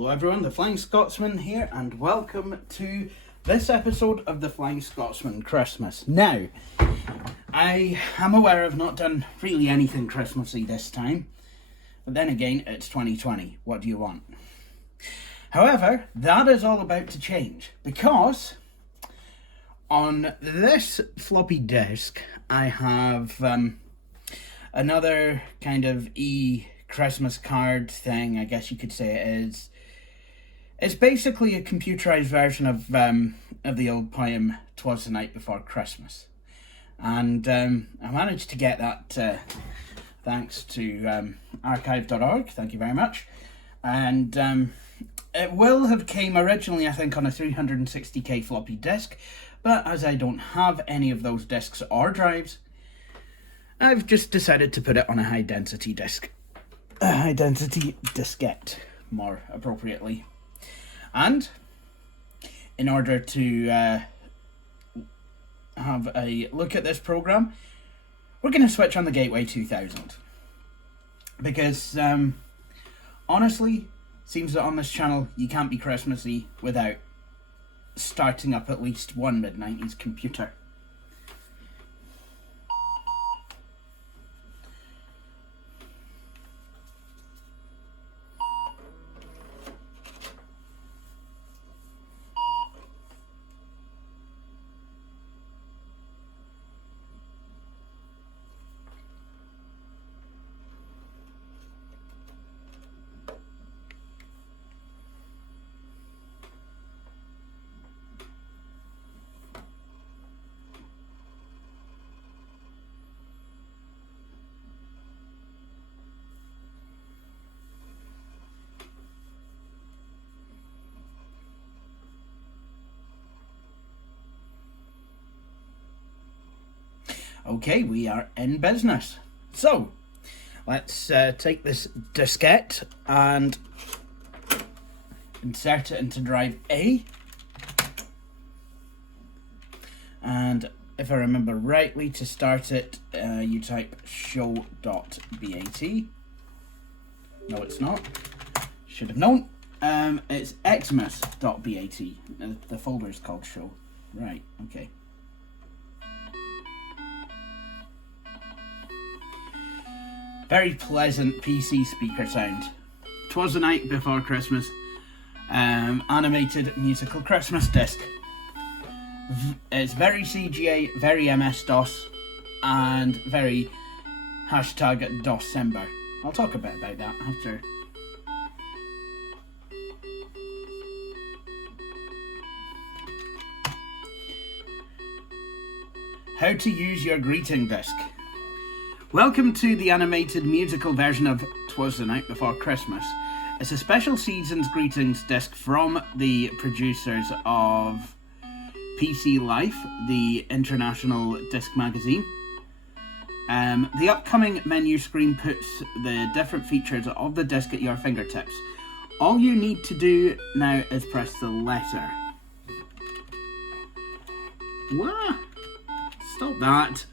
Hello everyone, the Flying Scotsman here, and welcome to this episode of the Flying Scotsman Christmas. Now, I am aware I've not done really anything Christmassy this time, but then again, it's 2020. What do you want? However, that is all about to change, because on this floppy disk, I have another kind of Christmas card thing, I guess you could say it is. It's basically a computerized version of the old poem "Twas the Night Before Christmas," and I managed to get that thanks to archive.org. Thank you very much. And it will have came originally, I think, on a 360k floppy disk, but as I don't have any of those disks or drives, I've just decided to put it on a high density disk. A high density diskette, more appropriately. And in order to have a look at this program, we're going to switch on the Gateway 2000. Because honestly, seems that on this channel you can't be Christmassy without starting up at least one mid-90s computer. Okay, we are in business. So, let's take this diskette and insert it into drive A. And if I remember rightly, to start it, you type show.bat. No, it's not. Should have known. It's xmas.bat. The folder is called show. Right, okay. Very pleasant PC speaker sound. "Twas the Night Before Christmas," animated musical Christmas disc. It's very CGA, very MS-DOS, and very hashtag DOScember. I'll talk a bit about that after. How to use your greeting disc. Welcome to the animated musical version of "Twas the Night Before Christmas." It's a special season's greetings disc from the producers of PC Life, the international disc magazine. The upcoming menu screen puts the different features of the disc at your fingertips. All you need to do now is press the letter. What? Stop that.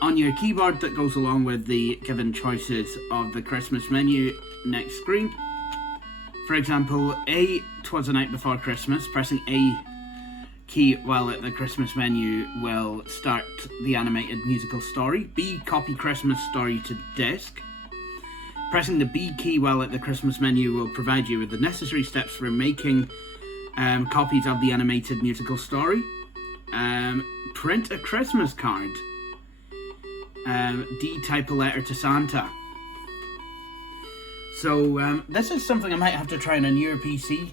On your keyboard that goes along with the given choices of the Christmas menu next screen. For example, A, "Twas the Night Before Christmas." Pressing A key while at the Christmas menu will start the animated musical story. B, "Copy Christmas story to disk." Pressing the B key while at the Christmas menu will provide you with the necessary steps for making copies of the animated musical story. Print a Christmas card. D, "Type a letter to Santa." So this is something I might have to try on a newer PC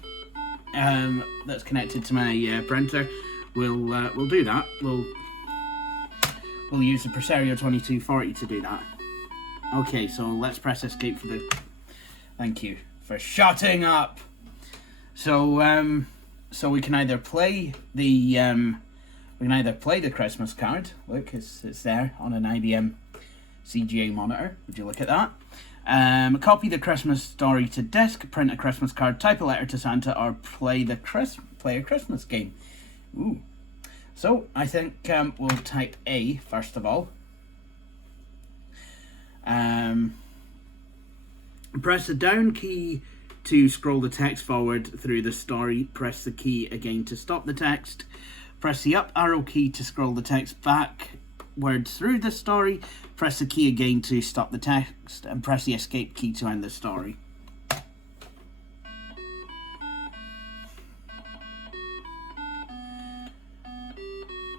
that's connected to my printer. We'll do that. We'll use the Presario 2240 to do that. Okay, so let's press escape for the. Thank you for shutting up. So we can either play the Christmas card. Look, it's there on an IBM CGA monitor. Would you look at that? Copy the Christmas story to disk, print a Christmas card, type a letter to Santa, or play a Christmas game. Ooh. So I think we'll type A first of all. Press the down key to scroll the text forward through the story. Press the key again to stop the text. Press the up arrow key to scroll the text backwards through the story. Press the key again to stop the text, and press the escape key to end the story.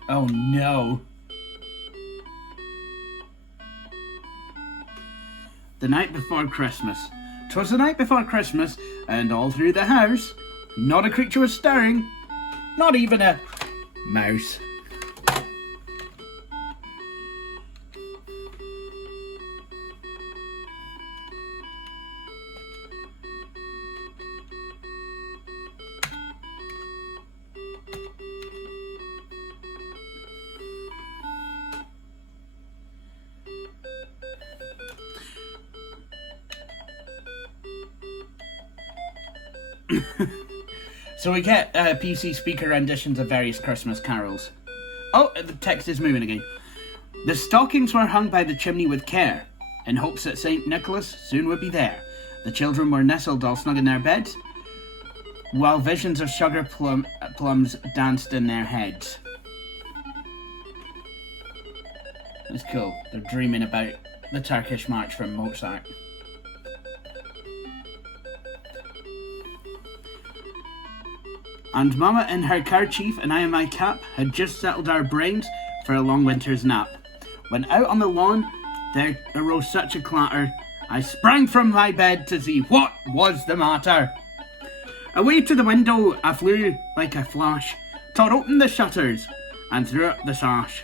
Oh no. The night before Christmas. 'Twas the night before Christmas, and all through the house, not a creature was stirring, not even a mouse. So we get PC speaker renditions of various Christmas carols. Oh, the text is moving again. The stockings were hung by the chimney with care, in hopes that St. Nicholas soon would be there. The children were nestled all snug in their beds, while visions of sugar plums danced in their heads. That's cool. They're dreaming about the Turkish march from Mozart. And Mama in her kerchief and I in my cap had just settled our brains for a long winter's nap. When out on the lawn there arose such a clatter, I sprang from my bed to see what was the matter. Away to the window I flew like a flash, tore open the shutters and threw up the sash.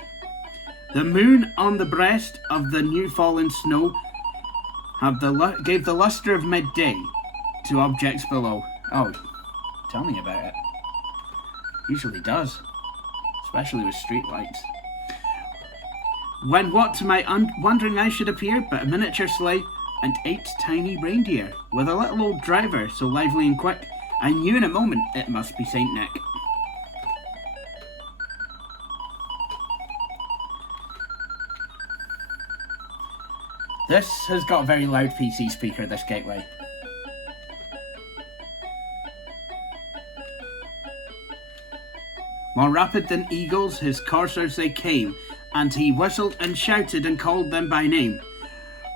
The moon on the breast of the new fallen snow gave the lustre of midday to objects below. Oh, tell me about it. Usually does, especially with streetlights. When what to my wondering eye should appear but a miniature sleigh and 8 tiny reindeer, with a little old driver so lively and quick, I knew in a moment it must be Saint Nick. This has got a very loud PC speaker, this gateway. More rapid than eagles, his coursers they came, and he whistled and shouted and called them by name.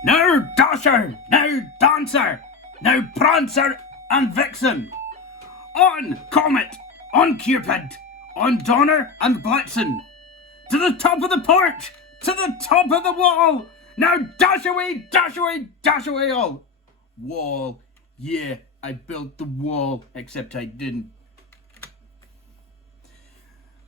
Now Dasher, now Dancer, now Prancer and Vixen. On Comet, on Cupid, on Donner and Blitzen. To the top of the porch, to the top of the wall. Now dash away, dash away, dash away all. Wall, yeah, I built the wall, except I didn't.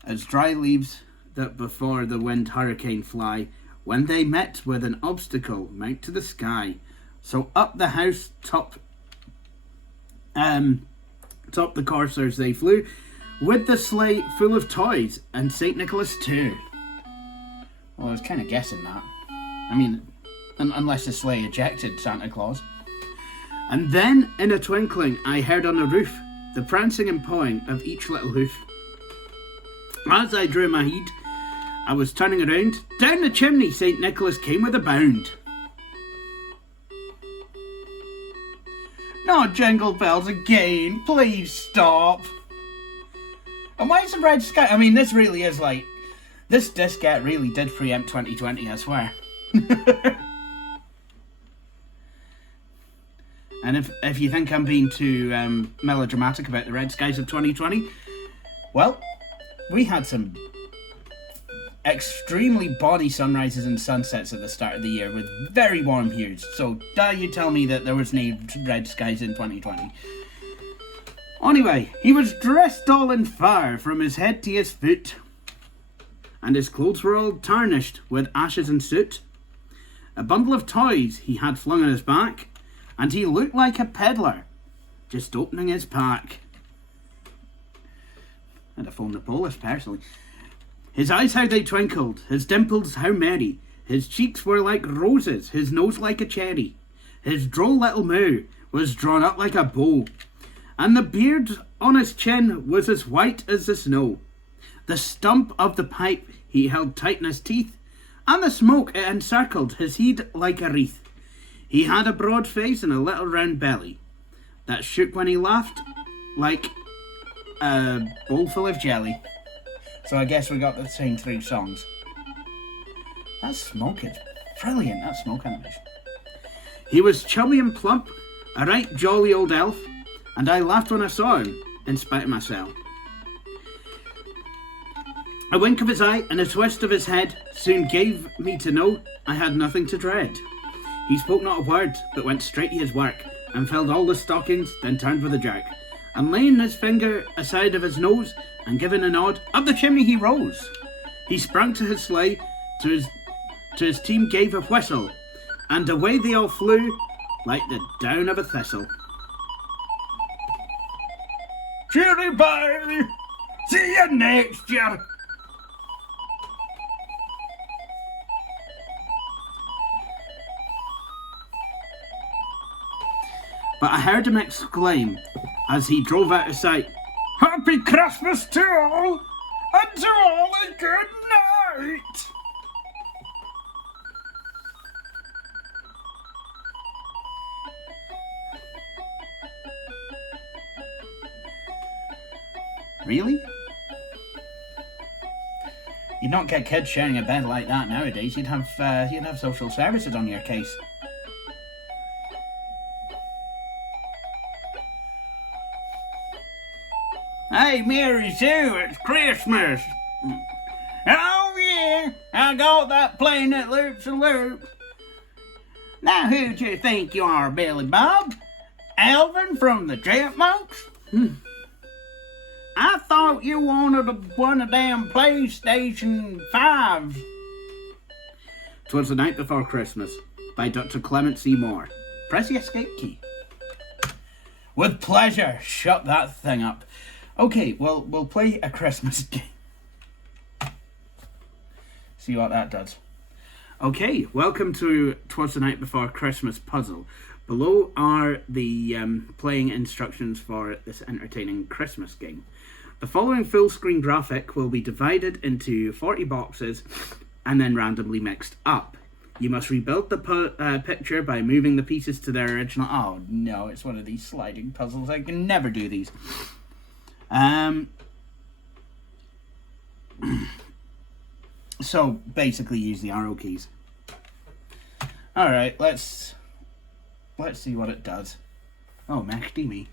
As dry leaves that before the wind hurricane fly, when they met with an obstacle, mount to the sky. So up the house top the coursers they flew, with the sleigh full of toys, and St. Nicholas too. Well, I was kind of guessing that. I mean, unless the sleigh ejected Santa Claus. And then, in a twinkling, I heard on the roof the prancing and pawing of each little hoof. As I drew my heed, I was turning around. Down the chimney St. Nicholas came with a bound. Not jingle bells again, please stop. And why is the red sky? I mean, this really is like, this diskette really did preempt 2020, I swear. And if you think I'm being too melodramatic about the red skies of 2020, well, we had some extremely bonny sunrises and sunsets at the start of the year with very warm hues. So, dare you tell me that there was no red skies in 2020? Anyway, he was dressed all in fur from his head to his foot, and his clothes were all tarnished with ashes and soot. A bundle of toys he had flung on his back, and he looked like a peddler, just opening his pack. I'd have phoned the police, personally. His eyes how they twinkled, his dimples how merry, his cheeks were like roses, his nose like a cherry. His droll little mouth was drawn up like a bow, and the beard on his chin was as white as the snow. The stump of the pipe he held tight in his teeth, and the smoke it encircled his head like a wreath. He had a broad face and a little round belly that shook when he laughed like a bowl full of jelly. So I guess we got the same 3 songs. That smoke is brilliant, that smoke animation. He was chubby and plump, a right jolly old elf, and I laughed when I saw him, in spite of myself. A wink of his eye and a twist of his head soon gave me to know I had nothing to dread. He spoke not a word, but went straight to his work, and filled all the stockings, then turned with a jerk. And laying his finger aside of his nose, and giving a nod, up the chimney he rose. He sprung to his sleigh, to his team gave a whistle, and away they all flew, like the down of a thistle. Cheery bye! See you next year! But I heard him exclaim, as he drove out of sight, Happy Christmas to all, and to all a good night! Really? You don't get kids sharing a bed like that nowadays. You'd have social services on your case. Hey, Mary Sue, it's Christmas. Oh yeah, I got that plane that loops and loops. Now who do you think you are, Billy Bob? Alvin from the Chipmunks? I thought you wanted one of them PlayStation 5s. 'Twas the Night Before Christmas by Dr. Clement C. Moore. Press the escape key. With pleasure. Shut that thing up. Okay, well, we'll play a Christmas game. See what that does. Okay, welcome to Twas the Night Before Christmas puzzle. Below are the playing instructions for this entertaining Christmas game. The following full screen graphic will be divided into 40 boxes and then randomly mixed up. You must rebuild the picture by moving the pieces to their original... Oh no, it's one of these sliding puzzles. I can never do these. So basically use the arrow keys. Alright, let's see what it does. Oh, mechty me.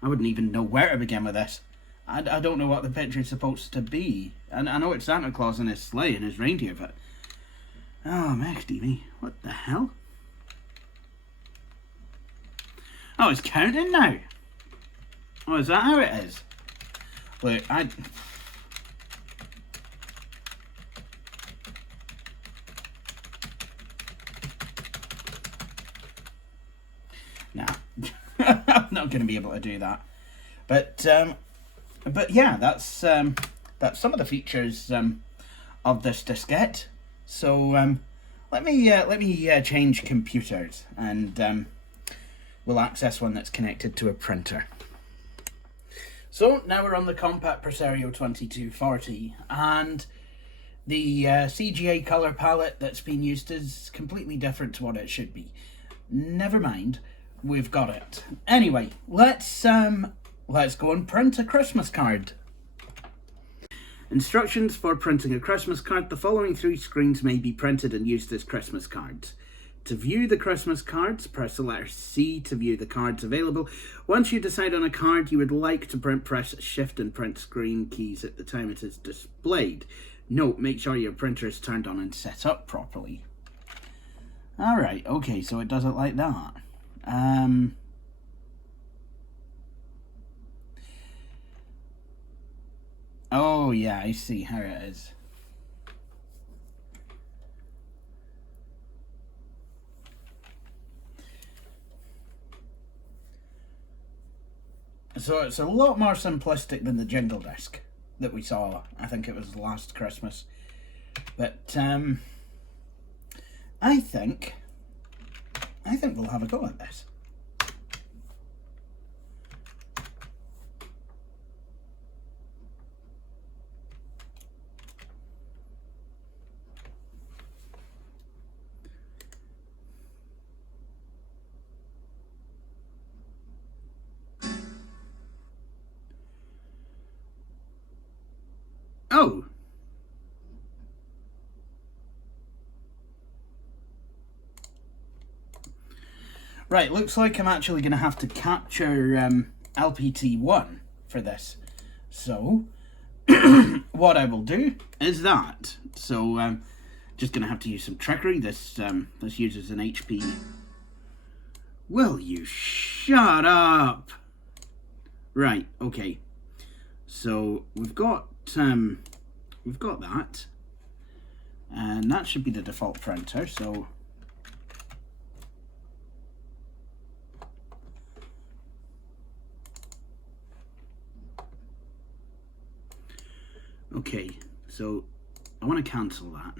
I wouldn't even know where to begin with this. I don't know what the picture is supposed to be. And I know it's Santa Claus and his sleigh and his reindeer, but... Oh, mechty me. What the hell? Oh, it's counting now. Oh, is that how it is? Look, Nah. I'm not going to be able to do that. But yeah, that's some of the features of this diskette. So let me change computers, and we'll access one that's connected to a printer. So now we're on the Compact Presario 2240, and the CGA color palette that's been used is completely different to what it should be. Never mind, we've got it. Anyway, let's go and print a Christmas card. Instructions for printing a Christmas card. The following 3 screens may be printed and used as Christmas cards. To view the Christmas cards, press the letter C to view the cards available. Once you decide on a card you would like to print, press Shift and Print screen keys at the time it is displayed. Note, make sure your printer is turned on and set up properly. Alright, okay, so it does it like that. Oh yeah, I see how it is. So it's a lot more simplistic than the jingle disc that we saw. I think it was last Christmas. But I think we'll have a go at this. Oh. Right, looks like I'm actually going to have to capture LPT1 for this. So, what I will do is that. So, just going to have to use some trickery. This uses an HP. Will you shut up? Right, okay. So, we've got that. And that should be the default printer, so... Okay, so I want to cancel that.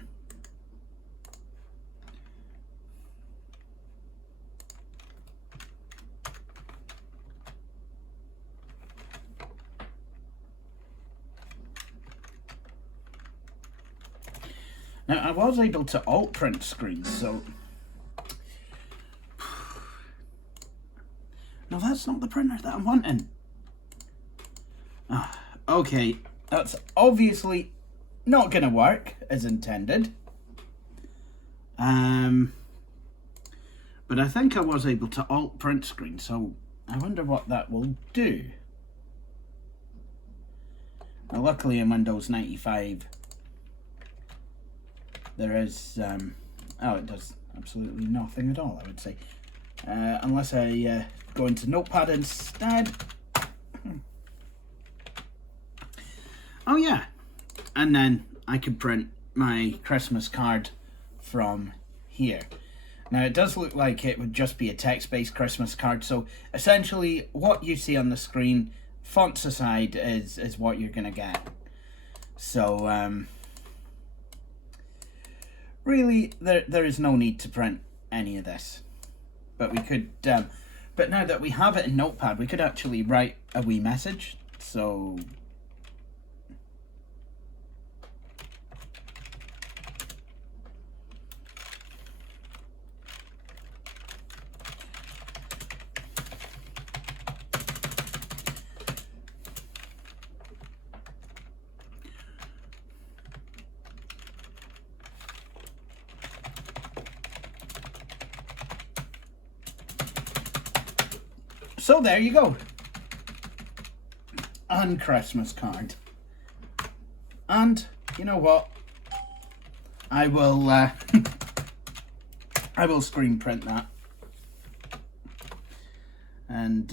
Now, I was able to alt print screens, so... No, that's not the printer that I'm wanting. Okay, that's obviously not going to work as intended. But I think I was able to alt print screen, so I wonder what that will do. Now, luckily in Windows 95, there is, oh, it does absolutely nothing at all, I would say. Unless I go into Notepad instead. Oh yeah, and then I could print my Christmas card from here. Now it does look like it would just be a text-based Christmas card, so essentially what you see on the screen, fonts aside, is what you're gonna get. So really there is no need to print any of this, but we could. But now that we have it in Notepad, we could actually write a wee message. So. So there you go. And Christmas card. And you know what? I will I will screen print that. And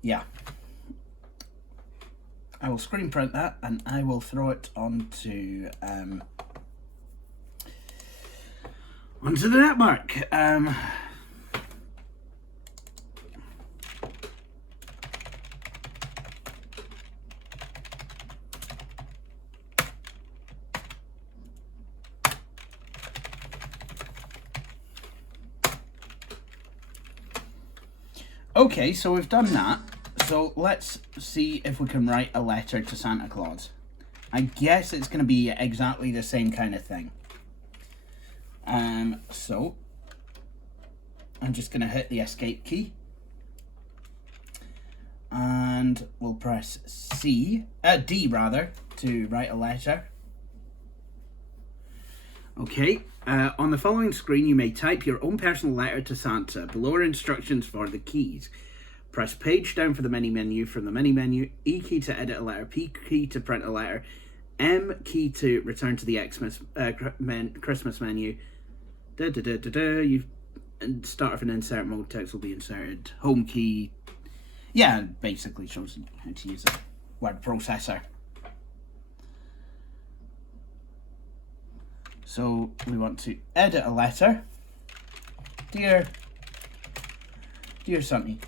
yeah. I will screen print that and I will throw it onto the network. Okay, so we've done that. So let's see if we can write a letter to Santa Claus. I guess it's going to be exactly the same kind of thing. So I'm just going to hit the escape key. And we'll press D rather, to write a letter. Okay, on the following screen you may type your own personal letter to Santa. Below are instructions for the keys. Press page down for the mini menu. From the mini menu, E key to edit a letter, P key to print a letter, M key to return to the Christmas menu. You start with an insert mode, text will be inserted. Home key. Yeah, it basically shows you how to use a word processor. So we want to edit a letter. Dear Sonny.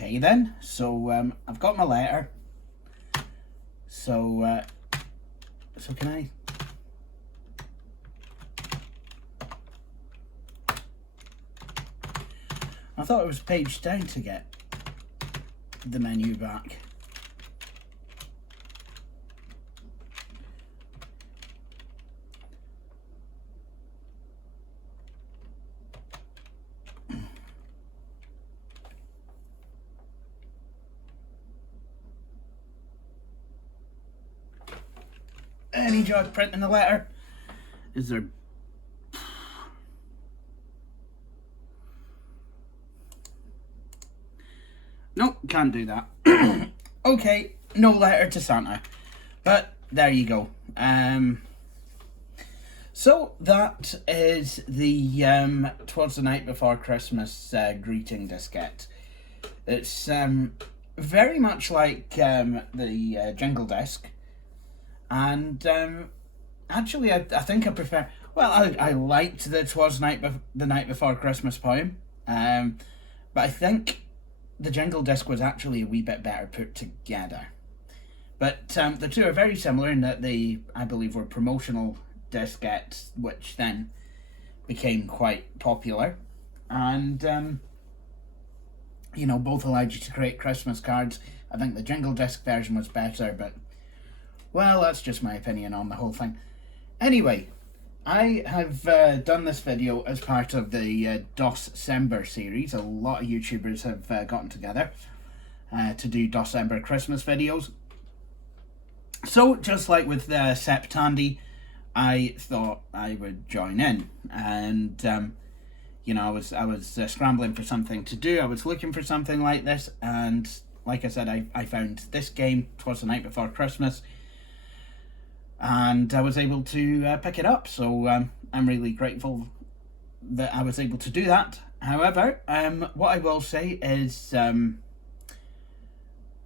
Okay then, so I've got my letter. So can I? I thought it was page down to get the menu back. Any joy of printing the letter? Is there... Nope, can't do that. Okay, no letter to Santa. But there you go. So that is the Twas the Night Before Christmas greeting diskette. It's very much like the jingle disc. And actually, I think I prefer... Well, I liked the Twas the Night Before Christmas poem. But I think the jingle disc was actually a wee bit better put together. But the two are very similar in that they, I believe, were promotional diskettes, which then became quite popular. And, you know, both allowed you to create Christmas cards. I think the jingle disc version was better, but, well, that's just my opinion on the whole thing. Anyway, I have done this video as part of the DOScember series. A lot of YouTubers have gotten together to do DOScember Christmas videos. So, just like with Septandy, I thought I would join in. And, you know, I was scrambling for something to do. I was looking for something like this. And, like I said, I found this game, Twas the Night Before Christmas. And I was able to pick it up, so I'm really grateful that I was able to do that. However, what I will say is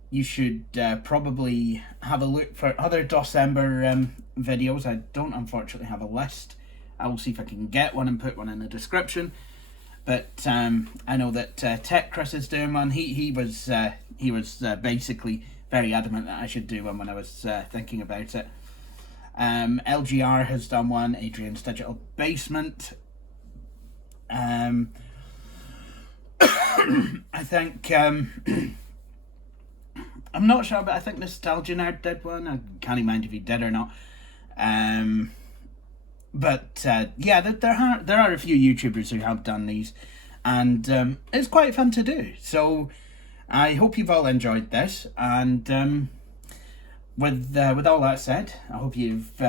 you should probably have a look for other DOScember videos. I don't unfortunately have a list. I will see if I can get one and put one in the description. But I know that Tech Chris is doing one. He was basically very adamant that I should do one when I was thinking about it. LGR has done one, Adrian's Digital Basement. I think, I'm not sure, but I think Nostalgia Nerd did one. I can't mind if he did or not. But yeah, there are a few YouTubers who have done these, and it's quite fun to do. So I hope you've all enjoyed this, and with all that said, I hope you've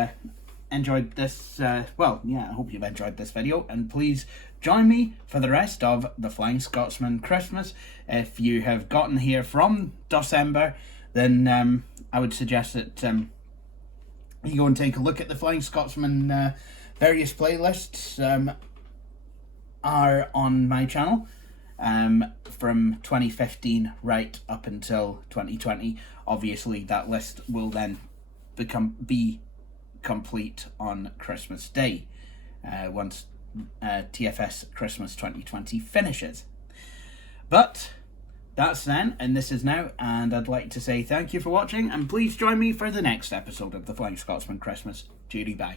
enjoyed this, well, yeah, I hope you've enjoyed this video, and please join me for the rest of the Flying Scotsman Christmas. If you have gotten here from DOScember, then I would suggest that you go and take a look at the Flying Scotsman various playlists are on my channel. From 2015 right up until 2020. Obviously, that list will then be complete on Christmas Day, once TFS Christmas 2020 finishes. But that's then, and this is now, and I'd like to say thank you for watching, and please join me for the next episode of the Flying Scotsman Christmas. Judy, bye.